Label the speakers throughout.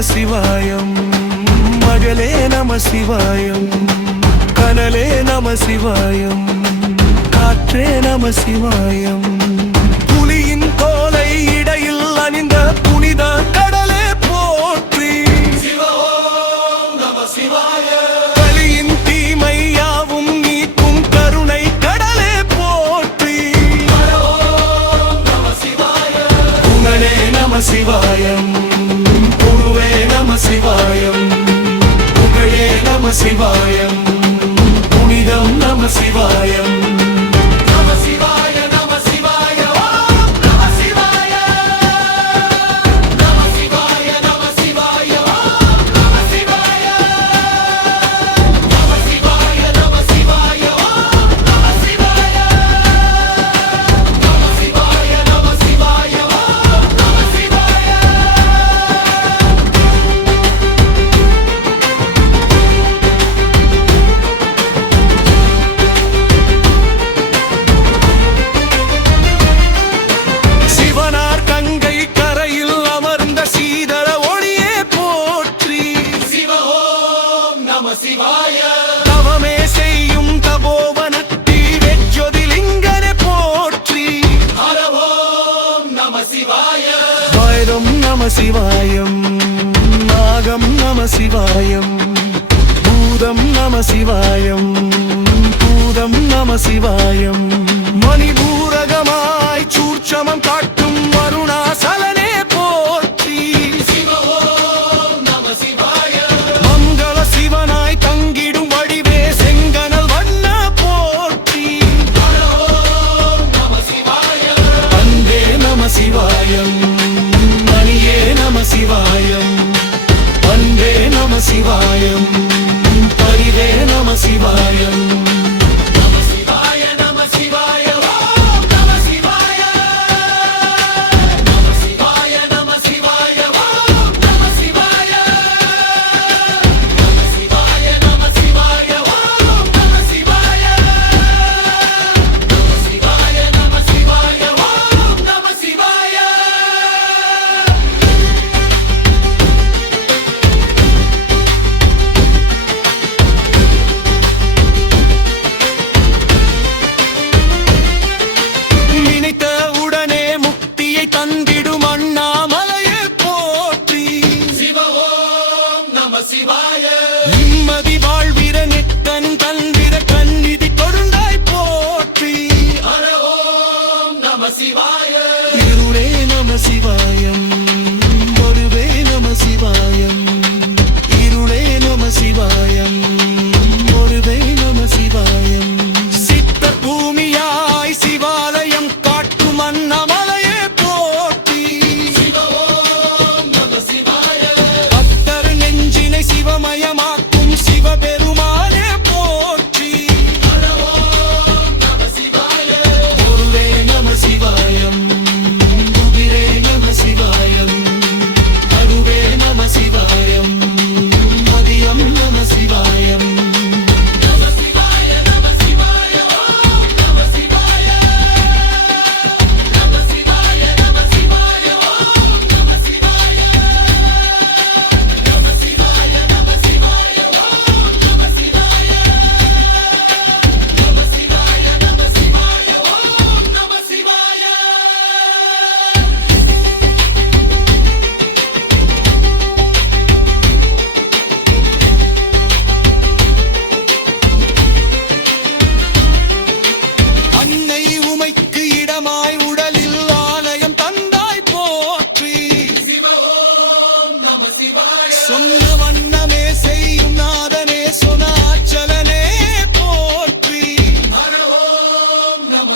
Speaker 1: நம
Speaker 2: சிவாயம் மகளே நம சிவாயம் கனலே நம சிவாயம் காற்றே நம சிவாயம் புலியின் தோலை
Speaker 1: நம
Speaker 2: சிவாயம். புனிதம் நம சிவாயம். சிவாயம் நாகம் நம சிவாயம். பூதம் நம சிவாயம். பூதம் நம சிவாயம். மணிபூரகமாய் சூர்ச்சமம் காட்டும்
Speaker 1: வருணாசல நமசிவாய
Speaker 2: நிம்மதி வாழ்விர நித்தன் தந்திர கண்ணிதி கொடுந்தாய் போற்றி.
Speaker 1: ஹரோம் நமசிவாய
Speaker 2: இருளே நமசிவாயம் ஒருவே நமசிவாயம் இருளே
Speaker 1: நமசிவாயம்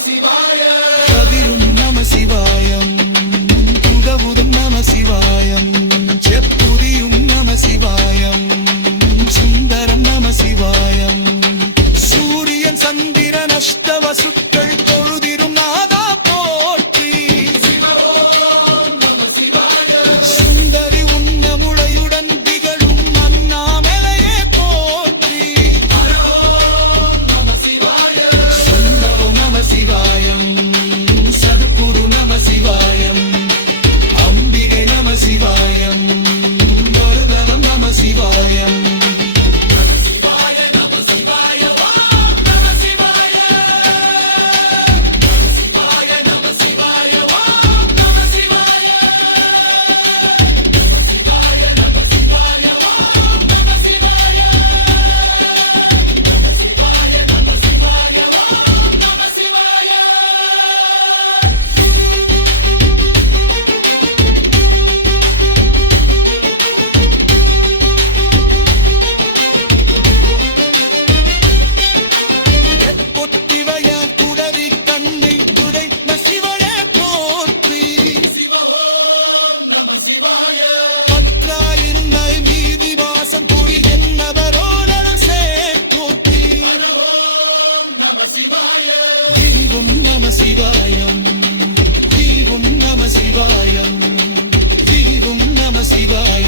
Speaker 2: கதிரும் நம சிவாயம். உதவுதும் நம சிவாயம். செப்புதியும் நம சிவாயம். சுந்தரம் நம சிவாயம். சூரியன் சந்திரன் சிவாயம். தெய்வம் நம சிவாயம். தெய்வம் நம சிவாயம்.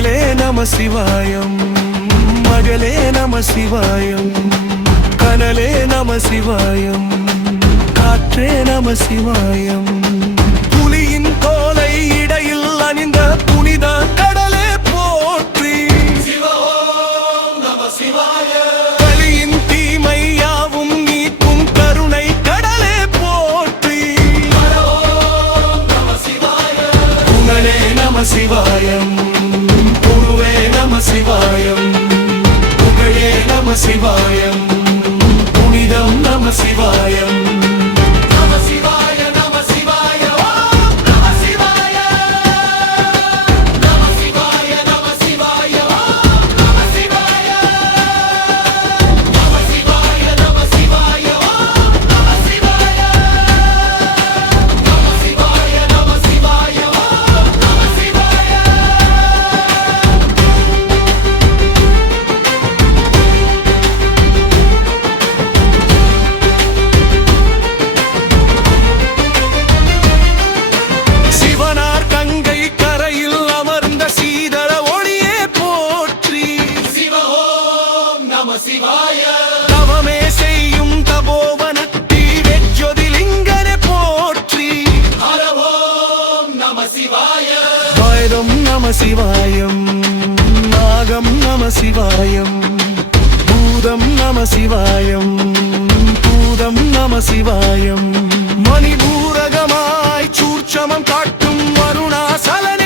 Speaker 2: மகளே நம சிவாயம். மகளே நம சிவாயம். கனலே நம சிவாயம். காற்றே நம சிவாயம். புலியின் தோலை இடையில் அணிந்த புனித
Speaker 1: சிவ
Speaker 2: சிவாயம். நாகம் நம சிவாயம். பூதம் நம சிவாயம். பூதம் நம சிவாயம். மணிபூரகமாய் சூர்ச்சமம் காட்டும் வருணாசலன்